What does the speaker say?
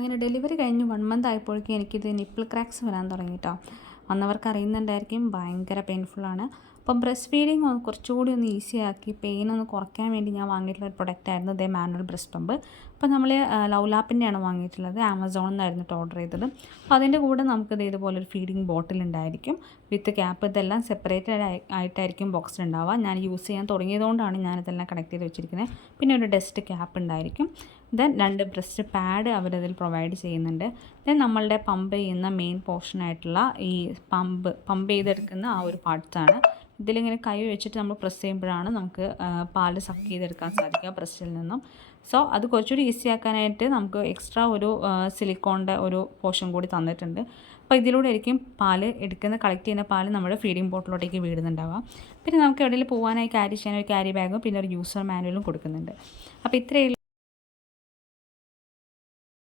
അങ്ങനെ ഡെലിവറി കഴിഞ്ഞ് 1 മന്ത് ആയപ്പോഴേക്കും എനിക്കിത് നിപ്പിൾ ക്രാക്സ് വരാൻ തുടങ്ങി കേട്ടോ. വന്നവർക്ക് അറിയുന്നുണ്ടായിരിക്കും, ഭയങ്കര പെയിൻഫുള്ളാണ്. അപ്പം ബ്രസ്റ്റ് ഫീഡിങ് കുറച്ചുകൂടി ഒന്ന് ഈസി ആക്കി പെയിൻ ഒന്ന് കുറയ്ക്കാൻ വേണ്ടി ഞാൻ വാങ്ങിയിട്ടുള്ള ഒരു പ്രൊഡക്റ്റ് ആയിരുന്നു ഇതേ മാനുവൽ ബ്രസ്റ്റ് പമ്പ്. അപ്പോൾ നമ്മൾ ലൗലാപ്പിൻ്റെയാണ് വാങ്ങിയിട്ടുള്ളത്, ആമസോണിൽ നിന്നായിരുന്നു ഓർഡർ ചെയ്തത്. അപ്പോൾ അതിൻ്റെ കൂടെ നമുക്കിത് ഇതുപോലൊരു ഫീഡിങ് ബോട്ടിൽ ഉണ്ടായിരിക്കും വിത്ത് ക്യാപ്പ്. ഇതെല്ലാം സെപ്പറേറ്റഡ് ആയിട്ടായിരിക്കും ബോക്സിൽ ഉണ്ടാവുക. ഞാൻ യൂസ് ചെയ്യാൻ തുടങ്ങിയതുകൊണ്ടാണ് ഞാനിതെല്ലാം കണക്ട് ചെയ്ത് വെച്ചിരിക്കുന്നത്. പിന്നെ ഒരു ഡസ്റ്റ് ക്യാപ്പ് ഉണ്ടായിരിക്കും. ദെൻ 2 ബ്രസ്റ്റ് പാഡ് അവരതിൽ പ്രൊവൈഡ് ചെയ്യുന്നുണ്ട്. ദെൻ നമ്മളുടെ പമ്പ് ചെയ്യുന്ന മെയിൻ പോർഷനായിട്ടുള്ള ഈ പമ്പ് ചെയ്തെടുക്കുന്ന ആ ഒരു പാർട്സാണ്. ഇതിലിങ്ങനെ കൈ വെച്ചിട്ട് നമ്മൾ പ്രസ് ചെയ്യുമ്പോഴാണ് നമുക്ക് പാല് സക്ക് ചെയ്തെടുക്കാൻ സാധിക്കുക ബ്രസ്റ്റിൽ നിന്നും. സോ അത് കുറച്ചുകൂടി ഈസി ആക്കാനായിട്ട് നമുക്ക് എക്സ്ട്രാ ഒരു സിലിക്കോണിൻ്റെ ഒരു പോർഷൻ കൂടി തന്നിട്ടുണ്ട്. അപ്പോൾ ഇതിലൂടെ ആയിരിക്കും പാല് കളക്ട് ചെയ്യുന്ന പാല് നമ്മുടെ ഫീഡിംഗ് ബോട്ടിലോട്ടേക്ക് വീടുന്നുണ്ടാവുക. പിന്നെ നമുക്ക് എവിടെയെങ്കിലും പോകാനായി ക്യാരി ചെയ്യാൻ ഒരു ക്യാരി ബാഗും പിന്നെ ഒരു യൂസർ മാനുവലും കൊടുക്കുന്നുണ്ട്. അപ്പോൾ ഇത്രയേ